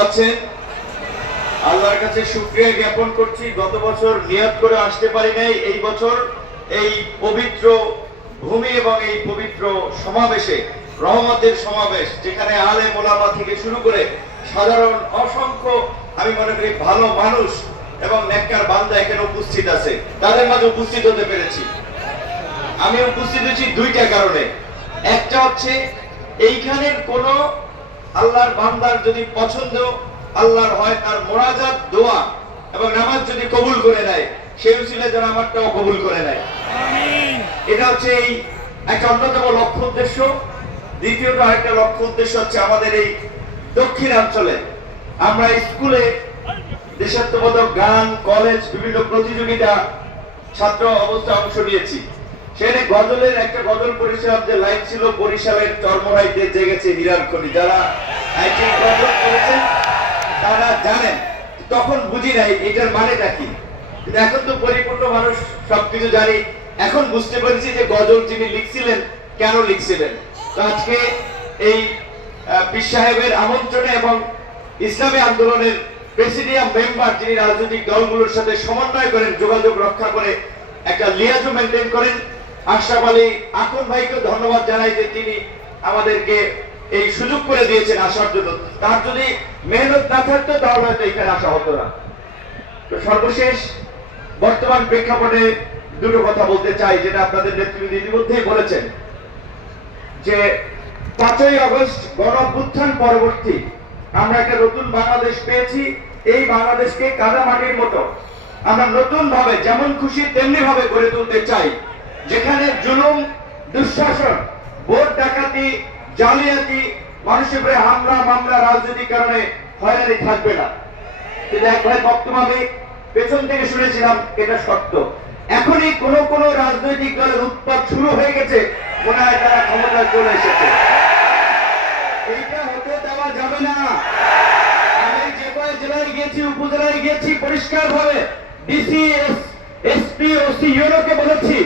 আছেন। আল্লাহর কাছে শুক্রিয়া জ্ঞাপন করছি। গত বছর নিয়ত করে আসতে পারি নাই। এই বছর এই পবিত্র ভূমি এবং এই পবিত্র সমাবেশে, রহমতের সমাবেশ, যেখানে আলে মোলামা থেকে শুরু করে সাধারণ, অসংখ্য, আমি মনে করি ভালো মানুষ এবং নেককার বান্দা এখানে উপস্থিত আছে। তাদের মাঝে উপস্থিত হতে পেরেছি। আমি উপস্থিত হয়েছি দুইটা কারণে। একটা হচ্ছে, এইখানের কোন আল্লাহর বান্দার যদি পছন্দ আল্লাহর হয় তার মোনাজাত দোয়া এবং নামাজ যদি কবুল করে নেয় সেই উচিলে যেন আমারটাও কবুল করে নেয়। এটা হচ্ছে এই একটা অন্যতম লক্ষ্য উদ্দেশ্য। দ্বিতীয়ত আরেকটা লক্ষ্য উদ্দেশ্য হচ্ছে আমাদের এই দক্ষিণাঞ্চলে আমরা স্কুলে দেশাত্মবোধক গান কলেজ বিভিন্ন প্রতিযোগিতা ছাত্র অবস্থা অংশ নিয়েছি। সেখানে গজলের একটা গজল পরিষেবা যে লাইন ছিল, বরিশালের চর্মরাইতে জেগেছে হীরার খনি যারা আইটি গজল করেছেন, তারা জানেন। তখন বুঝি নাই, এটার মানেটা কি? এখন তো পরিপূর্ণ মানুষ সবকিছু জানি। এখন বুঝতে পেরেছি যে গজল যিনি লিখছিলেন, কেন লিখছিলেন? তো আজকে এই পীর সাহেবের আমন্ত্রণে এবং ইসলামী আন্দোলনের প্রেসিডিয়াম মেম্বার যিনি রাজনৈতিক দলগুলোর সাথে সমন্বয় করেন, যোগাযোগ রক্ষা করে একটা লিয়াজু মেনটেন করেন আশরাফ আলী আকন ভাইকে ধন্যবাদ জানাই যে তিনি আমাদেরকে এই সুযোগ করে দিয়েছেন আসার জন্য। তার যদি মেহনত না থাকতো, তাহলে হয়তো এখানে আসা হতো না। তো সর্বশেষ বর্তমান প্রেক্ষাপটে দুটো কথা বলতে চাই, যেটা আপনাদের নেতৃত্ব ইতিমধ্যেই বলেছেন। যে পাঁচই আগস্ট গণ অভ্যুত্থান পরবর্তী, আমরা একটা নতুন বাংলাদেশ পেয়েছি, এই বাংলাদেশকে কাদামাটির মতো আমরা নতুন ভাবে যেমন খুশি তেমনি ভাবে গড়ে তুলতে চাই। যেখানে জুলুম, দুঃশাসন, ভোট ডাকাতি, জালিয়াতি, মানুষের উপরে হামলা, মামলা, রাজনৈতিক কারণে হয়রানি থাকবে না। কিন্তু এক ভাই বক্তব্য আমি পেছন থেকে শুনেছিলাম, এটা সত্য। এখনই কোন কোন রাজনৈতিক দলের উৎপাদ শুরু হয়ে গেছে, মনে হয় তারা ক্ষমতায় চলে এসেছে। এইটা হতে দেওয়া যাবে না। আমি যে কয় জেলায় গিয়েছি, উপজেলায় গিয়েছি পরিষ্কার ভাবে ডিসি এসপি ওসি ইউরোকে বলেছি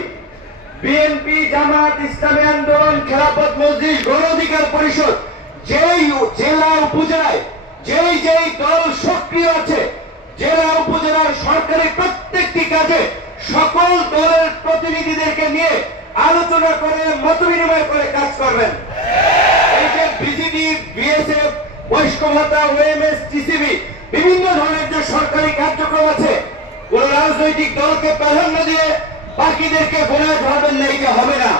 বিএনপি জামাত ইসলামী আন্দোলন, খেলাফত মসজিদ গণ অধিকার পরিষদ, যেই জেলা উপজেলায়, যেই যেই দল সক্রিয় আছে, জেলা উপজেলার সরকারি প্রত্যেকটি কাজে সকল দলের প্রতিনিধিদেরকে নিয়ে আলোচনা করে, মত বিনিময় করে কাজ করবেন। এই যে বিজিডি বিএসএফ ভাতা, ওএমএস, টিসিবি, বিভিন্ন ধরনের যে সরকারি কার্যক্রম আছে, কোন রাজনৈতিক দলকে প্রাধান্য দিয়ে বাকিদেরকে বলে ধরবেন না, এটা হবে না।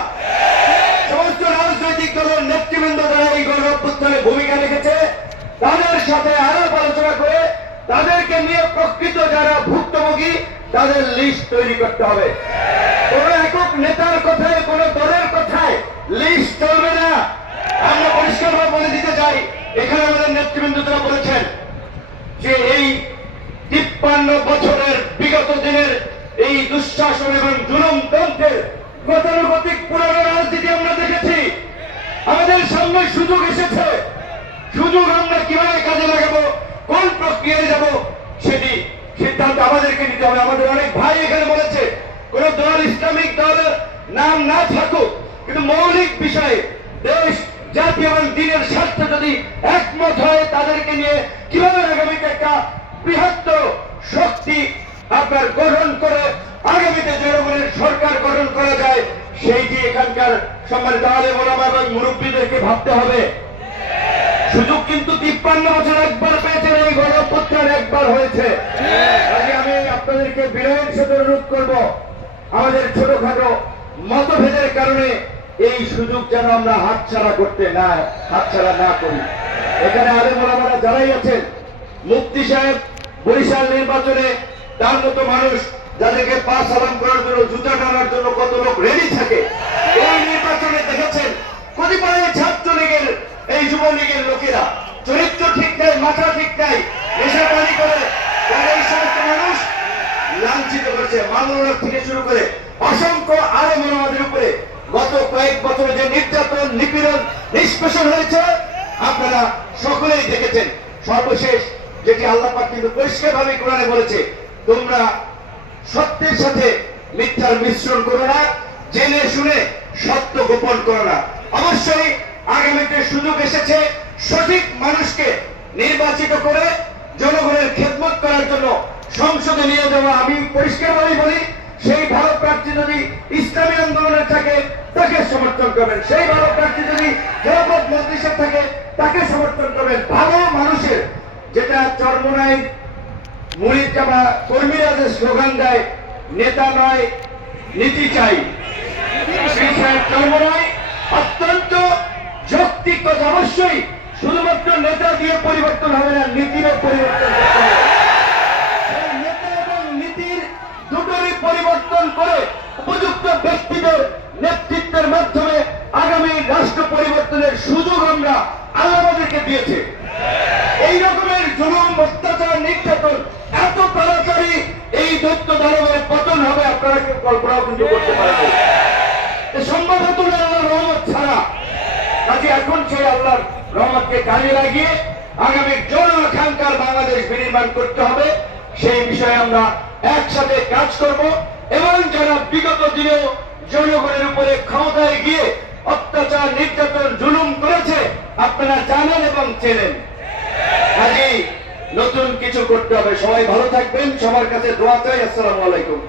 সমস্ত রাজনৈতিক দলের নেতৃবৃন্দ যারা এই গণ অভ্যুত্থানে ভূমিকা রেখেছে, তাদের সাথে আলাপ আলোচনা করে তাদেরকে নিয়ে প্রকৃত যারা ভুক্তভোগী, তাদের লিস্ট তৈরি করতে হবে। কোন একক নেতার কথায়, কোন দলের কথায় লিস্ট চলবে না। আমরা পরিষ্কারভাবে বলে দিতে চাই, এখানে আমাদের নেতৃবৃন্দ যারা বলেছেন যে এই তিপ্পান্ন বছরের বিগত দিনের এই দুঃশাসন এবং জুলুম তন্ত্রের গতানুগতিক পুরানো রাজনীতি আমরা দেখেছি। আমাদের সামনে সুযোগ এসেছে। সুযোগ আমরা কীভাবে কাজে লাগাবো, কোন প্রক্রিয়ায় যাব, সেটি সিদ্ধান্ত আমাদেরকে নিতে হবে। আমাদের অনেক ভাই এখানে বলেছে, কোন দল ইসলামিক দলের নাম না থাকুক, কিন্তু মৌলিক বিষয়ে দেশ, জাতি এবং দিনের স্বার্থে যদি একমত হয়, তাদেরকে নিয়ে কীভাবে আগামীতে একটা বৃহত্তর শক্তি আপনার গঠন করে আগামীতে জনগণের সরকার গঠন করা যায় সেইটি সম্মানিত আলেম ওলামা এবং মুরব্বীদেরকে ভাবতে হবে। সুযোগ কিন্তু তিপ্পান্ন বছর একবার পেয়েছেন, এই গণপ্রত্যান একবার হয়েছে। কাজে আমি আপনাদেরকে বিনয়ের সাথে অনুরোধ করব, আমাদের ছোটখাটো মতভেদের কারণে এই সুযোগ যেন আমরা হাতছাড়া করতে না, হাতছাড়া না করি। এখানে আলেম ওলামারা যারাই আছেন, মুফতি সাহেব বরিশাল নির্বাচনে তার মতো মানুষ, যাদেরকে পা সালাম করার জন্য জুতা টানার জন্য কত লোক রেডি থাকে এই নির্বাচনে দেখেছেন কতিপয় ছাত্রলীগের এই যুবলীগের লোকেরা চরিত্র ঠিক নাই মাথা ঠিক নাই নেশাপানি করে তারা এই সমস্ত মানুষ লাঞ্ছিত করেছে শুরু করে অসংখ্য আরে মনোবাদের উপরে গত কয়েক বছরে যে নির্যাতন, নিপীড়ন, নিষ্পেষণ হয়েছে, আপনারা সকলেই দেখেছেন। সর্বশেষ যেটি আল্লাহ পাক কিন্তু পরিষ্কার ভাবে কোরআনে বলেছে, তোমরা সত্যের সাথে মিথ্যার মিশ্রণ করো না, জেনে শুনে সত্য গোপন করো না। অবশ্যই আগামীতে সুযোগ এসেছে সঠিক মানুষকে নির্বাচিত করে জনগণের খেদমত করার জন্য সংসদে নিয়ে যাওয়া আমি পরিষ্কারভাবে বলি সেই ভালো প্রার্থী যদি ইসলামী আন্দোলনের থাকে, তাকে সমর্থন করবেন। সেই ভালো প্রার্থী যদি খেলাফত মজলিসের থাকে, তাকে সমর্থন করবেন। ভালো মানুষের যেটা চর্মনায় মুড়ির জামা কর্মীরা যে স্লোগান দেয়, নেতা নয়, নীতি চাই। সেই সাহেব জন্ম নয়, অত্যন্ত যৌক্তিক অবশ্যই শুধুমাত্র নেতা দিয়ে পরিবর্তন হবে না, নীতিরও পরিবর্তন হবে। এই দৈত্য পতন হবে আপনারা কেউ কল্পনাও কিন্তু করতে পারেন না। এ সম্ভব হতো না আল্লাহর রহমত ছাড়া। কাজে এখন সেই আল্লাহর রহমতকে কাজে লাগিয়ে আগামী জন আকাঙ্ক্ষার বাংলাদেশ বিনির্মাণ করতে হবে। সেই বিষয়ে আমরা একসাথে কাজ করব এবং যারা বিগত দিনেও জনগণের উপরে ক্ষমতায় গিয়ে অত্যাচার নির্যাতন জুলুম করেছে আপনারা জানেন এবং চেনেন। কাজেই নতুন কিছু করতে হবে। সবাই ভালো থাকবেন। সবার কাছে দোয়া চাই। আসসালামু আলাইকুম।